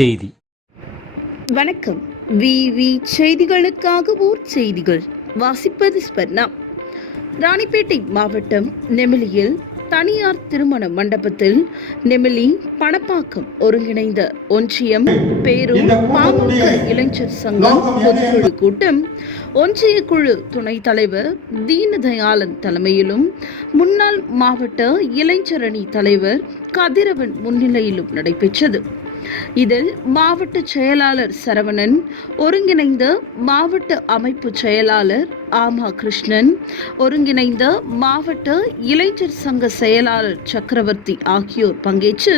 செய்தி. வணக்கம். விவி செய்திகளுக்காக ஊர் செய்திகள் வாசிப்பது ஸ்பர்ணா. ராணிப்பேட்டை மாவட்டம் நெமிலியில் தனியார் திருமண மண்டபத்தில் நெமிலி பணப்பாக்கம் ஒருங்கிணைந்த ஒன்றியம் பேரூர் பாமக இளைஞர் சங்கம் பொதுக்குழு கூட்டம் ஒன்றிய குழு துணைத் தலைவர் தீனதயாளன் தலைமையிலும் முன்னாள் மாவட்ட இளைஞரணி தலைவர் கதிரவன் முன்னிலையிலும் நடைபெற்றது. இதில் மாவட்ட செயலாளர் சரவணன், ஒருங்கிணைந்த மாவட்ட அமைப்பு செயலாளர் ஆமா கிருஷ்ணன், ஒருங்கிணைந்த மாவட்ட இளைஞர் சங்க செயலாளர் சக்கரவர்த்தி ஆகியோர் பங்கேற்று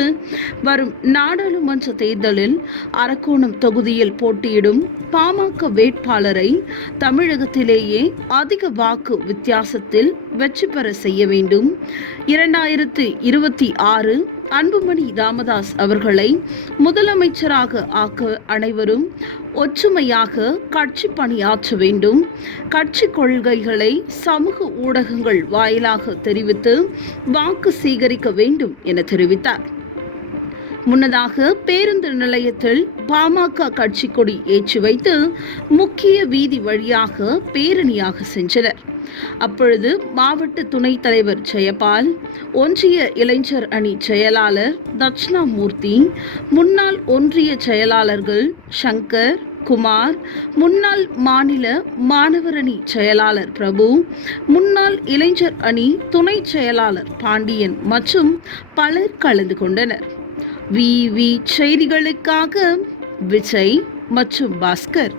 வரும் நாடாளுமன்ற தேர்தலில் அரக்கோணம் தொகுதியில் போட்டியிடும் பாமக வேட்பாளரை தமிழகத்திலேயே அதிக வாக்கு வித்தியாசத்தில் வெற்றி பெற செய்ய வேண்டும், 2026 அன்புமணி ராமதாஸ் அவர்களை முதலமைச்சராக ஆக்க அனைவரும் ஒற்றுமையாக கட்சி பணியாற்ற வேண்டும், கட்சி கொள்கைகளை சமூக ஊடகங்கள் வாயிலாக தெரிவித்து வாக்கு சேகரிக்க வேண்டும் என தெரிவித்தார். முன்னதாக பேருந்து நிலையத்தில் பாமக கட்சி கொடி ஏற்றி வைத்து முக்கிய வீதி வழியாக பேரணியாக சென்றனர். அப்பொழுது மாவட்ட துணைத் தலைவர் ஜெயபால், ஒன்றிய இளைஞர் அணி செயலாளர் தட்சிணாமூர்த்தி, முன்னாள் ஒன்றிய செயலாளர்கள் சங்கர், குமார், முன்னாள் மாநில மாணவர் அணி செயலாளர் பிரபு, முன்னாள் இளைஞர் அணி துணை செயலாளர் பாண்டியன் மற்றும் பலர் கலந்து கொண்டனர். விவி செய்திகளுக்காக விஜய் மற்றும் பாஸ்கர்.